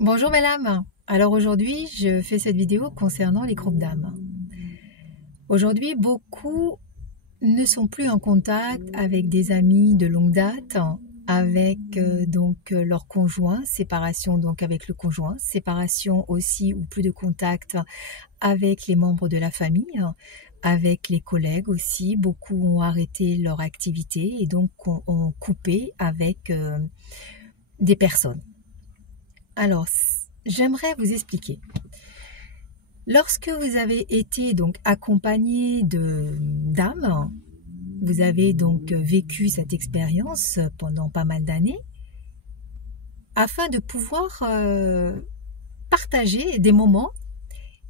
Bonjour mesdames, alors aujourd'hui je fais cette vidéo concernant les groupes d'âmes. Aujourd'hui beaucoup ne sont plus en contact avec des amis de longue date, avec leur conjoint, séparation donc avec le conjoint, séparation aussi ou plus de contact avec les membres de la famille, avec les collègues aussi. Beaucoup ont arrêté leur activité et donc ont coupé avec des personnes. Alors, j'aimerais vous expliquer. Lorsque vous avez été donc accompagné de d'âmes, vous avez donc vécu cette expérience pendant pas mal d'années, afin de pouvoir partager des moments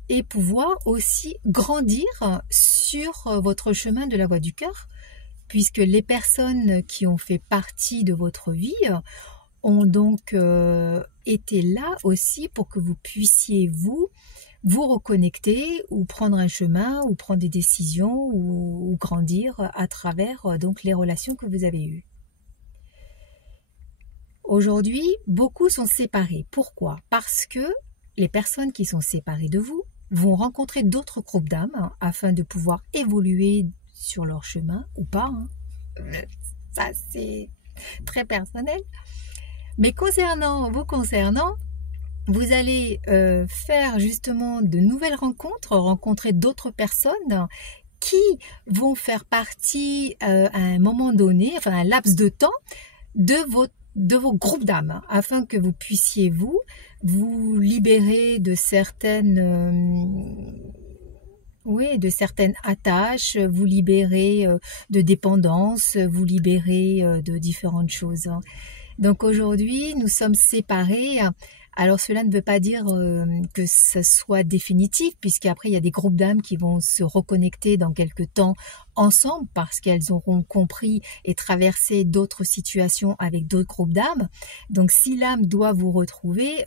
et pouvoir aussi grandir sur votre chemin de la voie du cœur, puisque les personnes qui ont fait partie de votre vie ont donc été là aussi pour que vous puissiez vous reconnecter ou prendre un chemin ou prendre des décisions ou grandir à travers donc les relations que vous avez eues. Aujourd'hui, beaucoup sont séparés. Pourquoi? Parce que les personnes qui sont séparées de vous vont rencontrer d'autres groupes d'âmes afin de pouvoir évoluer sur leur chemin ou pas. Ça, c'est très personnel. Mais concernant, vous allez faire justement de nouvelles rencontres, rencontrer d'autres personnes qui vont faire partie à un moment donné, enfin un laps de temps, de vos groupes d'âmes, afin que vous puissiez vous libérer de de certaines attaches, vous libérer de dépendance, vous libérer de différentes choses. Donc aujourd'hui, nous sommes séparés. Alors cela ne veut pas dire que ce soit définitif, puisqu'après il y a des groupes d'âmes qui vont se reconnecter dans quelque temps ensemble parce qu'elles auront compris et traversé d'autres situations avec d'autres groupes d'âmes. Donc si l'âme doit vous retrouver,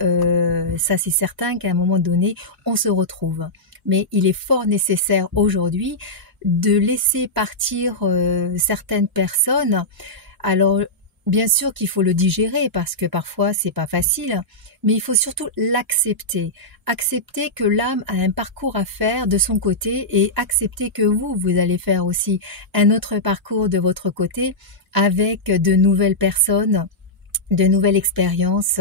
ça c'est certain qu'à un moment donné, on se retrouve. Mais il est fort nécessaire aujourd'hui de laisser partir certaines personnes. Alors bien sûr qu'il faut le digérer parce que parfois c'est pas facile, mais il faut surtout l'accepter. Accepter que l'âme a un parcours à faire de son côté et accepter que vous allez faire aussi un autre parcours de votre côté avec de nouvelles personnes, de nouvelles expériences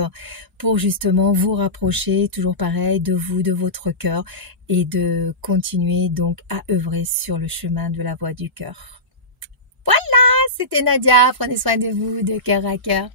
pour justement vous rapprocher, toujours pareil, de vous, de votre cœur et de continuer donc à œuvrer sur le chemin de la voie du cœur. Voilà, c'était Nadia, prenez soin de vous de cœur à cœur.